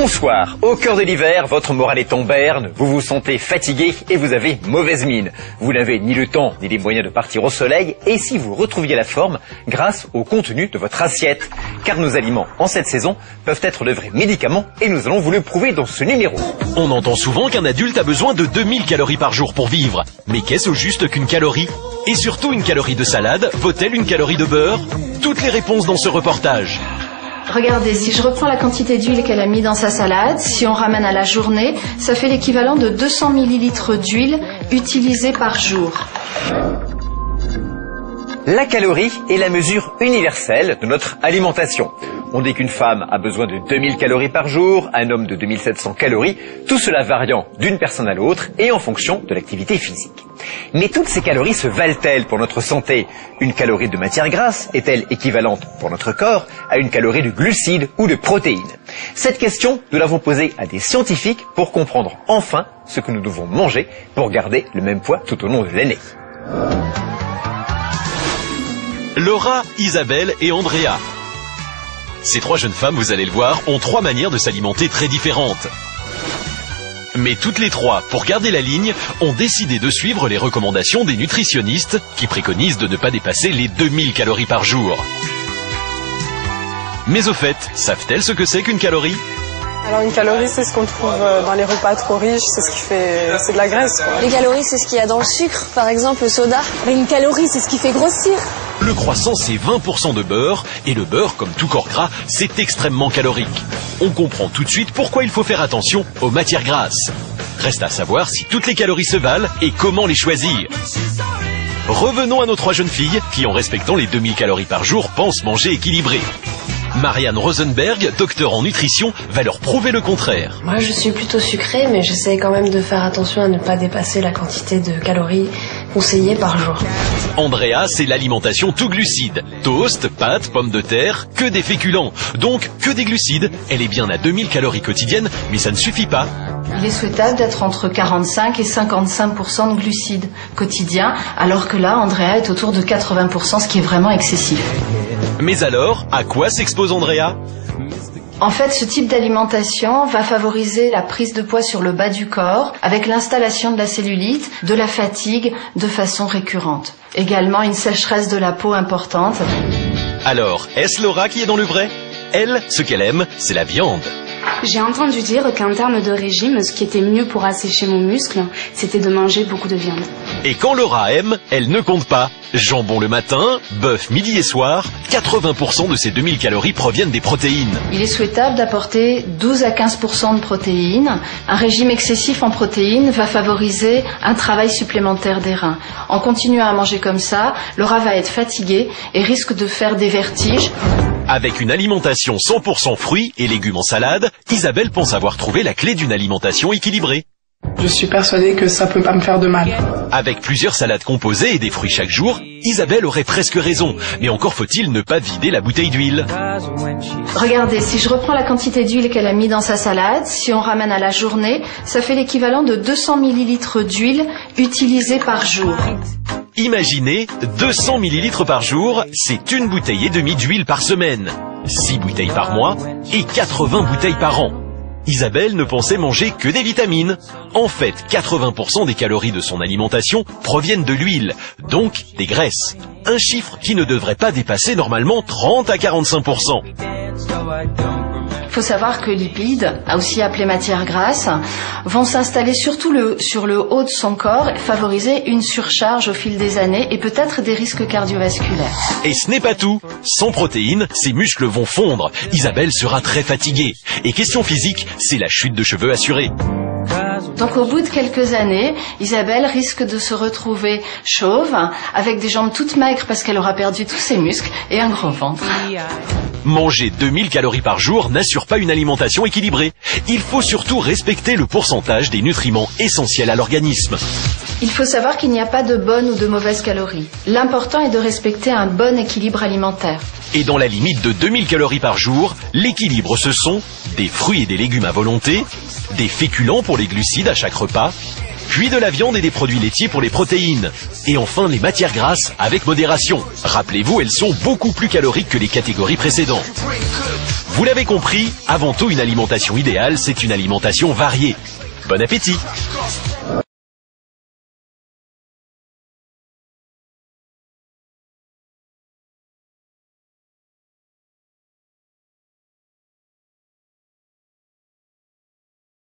Bonsoir, au cœur de l'hiver, votre morale est en berne, vous vous sentez fatigué et vous avez mauvaise mine. Vous n'avez ni le temps ni les moyens de partir au soleil et si vous retrouviez la forme grâce au contenu de votre assiette. Car nos aliments en cette saison peuvent être de vrais médicaments et nous allons vous le prouver dans ce numéro. On entend souvent qu'un adulte a besoin de 2000 calories par jour pour vivre. Mais qu'est-ce au juste qu'une calorie? Et surtout une calorie de salade, vaut-elle une calorie de beurre? Toutes les réponses dans ce reportage. Regardez, si je reprends la quantité d'huile qu'elle a mis dans sa salade, si on ramène à la journée, ça fait l'équivalent de 200 ml d'huile utilisée par jour. La calorie est la mesure universelle de notre alimentation. On dit qu'une femme a besoin de 2000 calories par jour, un homme de 2700 calories, tout cela variant d'une personne à l'autre et en fonction de l'activité physique. Mais toutes ces calories se valent-elles pour notre santé? Une calorie de matière grasse est-elle équivalente pour notre corps à une calorie de glucides ou de protéines? Cette question, nous l'avons posée à des scientifiques pour comprendre enfin ce que nous devons manger pour garder le même poids tout au long de l'année. Laura, Isabelle et Andrea. Ces trois jeunes femmes, vous allez le voir, ont trois manières de s'alimenter très différentes. Mais toutes les trois, pour garder la ligne, ont décidé de suivre les recommandations des nutritionnistes qui préconisent de ne pas dépasser les 2000 calories par jour. Mais au fait, savent-elles ce que c'est qu'une calorie? Alors une calorie, c'est ce qu'on trouve dans les repas trop riches, c'est de la graisse, quoi. Les calories, c'est ce qu'il y a dans le sucre, par exemple le soda. Mais une calorie, c'est ce qui fait grossir. Le croissant, c'est 20% de beurre, et le beurre, comme tout corps gras, c'est extrêmement calorique. On comprend tout de suite pourquoi il faut faire attention aux matières grasses. Reste à savoir si toutes les calories se valent et comment les choisir. Revenons à nos trois jeunes filles qui, en respectant les 2000 calories par jour, pensent manger équilibré. Marianne Rosenberg, docteur en nutrition, va leur prouver le contraire. Moi, je suis plutôt sucrée, mais j'essaie quand même de faire attention à ne pas dépasser la quantité de calories conseillée par jour. Andrea, c'est l'alimentation tout glucide. Toast, pâtes, pommes de terre, que des féculents. Donc, que des glucides. Elle est bien à 2000 calories quotidiennes, mais ça ne suffit pas. Il est souhaitable d'être entre 45 et 55% de glucides quotidiens, alors que là, Andrea est autour de 80%, ce qui est vraiment excessif. Mais alors, à quoi s'expose Andrea? En fait, ce type d'alimentation va favoriser la prise de poids sur le bas du corps avec l'installation de la cellulite, de la fatigue de façon récurrente. Également une sécheresse de la peau importante. Alors, est-ce Laura qui est dans le vrai? Elle, ce qu'elle aime, c'est la viande. J'ai entendu dire qu'en termes de régime, ce qui était mieux pour assécher mon muscle, c'était de manger beaucoup de viande. Et quand Laura aime, elle ne compte pas. Jambon le matin, bœuf midi et soir, 80% de ces 2000 calories proviennent des protéines. Il est souhaitable d'apporter 12 à 15% de protéines. Un régime excessif en protéines va favoriser un travail supplémentaire des reins. En continuant à manger comme ça, Laura va être fatiguée et risque de faire des vertiges. Avec une alimentation 100% fruits et légumes en salade, Isabelle pense avoir trouvé la clé d'une alimentation équilibrée. Je suis persuadée que ça peut pas me faire de mal. Avec plusieurs salades composées et des fruits chaque jour, Isabelle aurait presque raison. Mais encore faut-il ne pas vider la bouteille d'huile. Regardez, si je reprends la quantité d'huile qu'elle a mis dans sa salade, si on ramène à la journée, ça fait l'équivalent de 200 ml d'huile utilisée par jour. Imaginez, 200 ml par jour, c'est une bouteille et demie d'huile par semaine, 6 bouteilles par mois et 80 bouteilles par an. Isabelle ne pensait manger que des vitamines. En fait, 80% des calories de son alimentation proviennent de l'huile, donc des graisses. Un chiffre qui ne devrait pas dépasser normalement 30 à 45%. Il faut savoir que lipides, aussi appelés matières grasses, vont s'installer surtout sur le haut de son corps, favoriser une surcharge au fil des années et peut-être des risques cardiovasculaires. Et ce n'est pas tout. Sans protéines, ses muscles vont fondre. Isabelle sera très fatiguée. Et question physique, c'est la chute de cheveux assurée. Donc au bout de quelques années, Isabelle risque de se retrouver chauve, avec des jambes toutes maigres parce qu'elle aura perdu tous ses muscles et un gros ventre. Manger 2000 calories par jour n'assure pas une alimentation équilibrée. Il faut surtout respecter le pourcentage des nutriments essentiels à l'organisme. Il faut savoir qu'il n'y a pas de bonnes ou de mauvaises calories. L'important est de respecter un bon équilibre alimentaire. Et dans la limite de 2000 calories par jour, l'équilibre ce sont des fruits et des légumes à volonté, des féculents pour les glucides à chaque repas, puis de la viande et des produits laitiers pour les protéines. Et enfin les matières grasses avec modération. Rappelez-vous, elles sont beaucoup plus caloriques que les catégories précédentes. Vous l'avez compris, avant tout une alimentation idéale, c'est une alimentation variée. Bon appétit!